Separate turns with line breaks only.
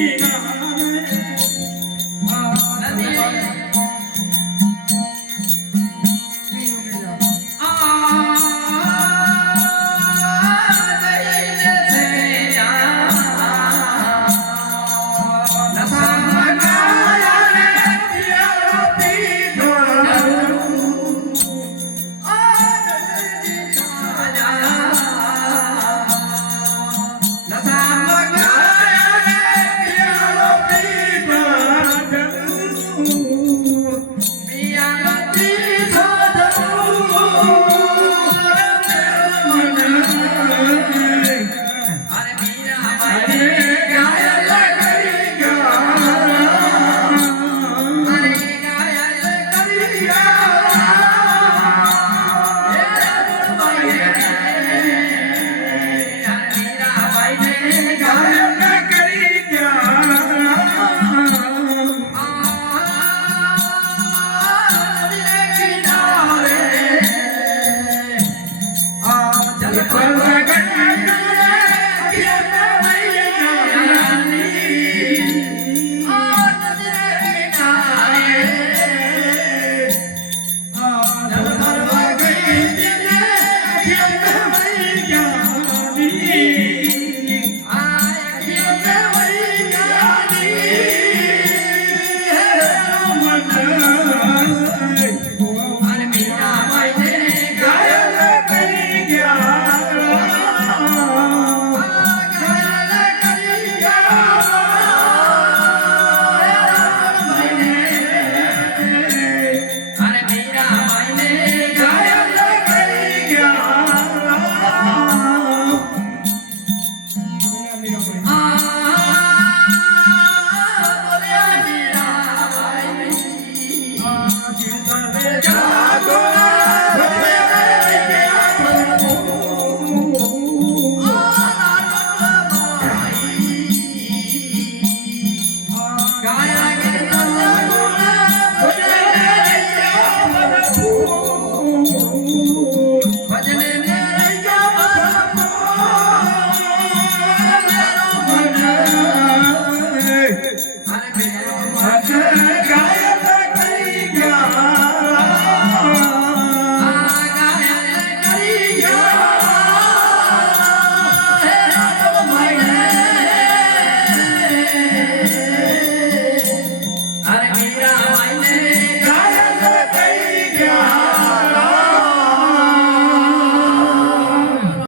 是 Yeah.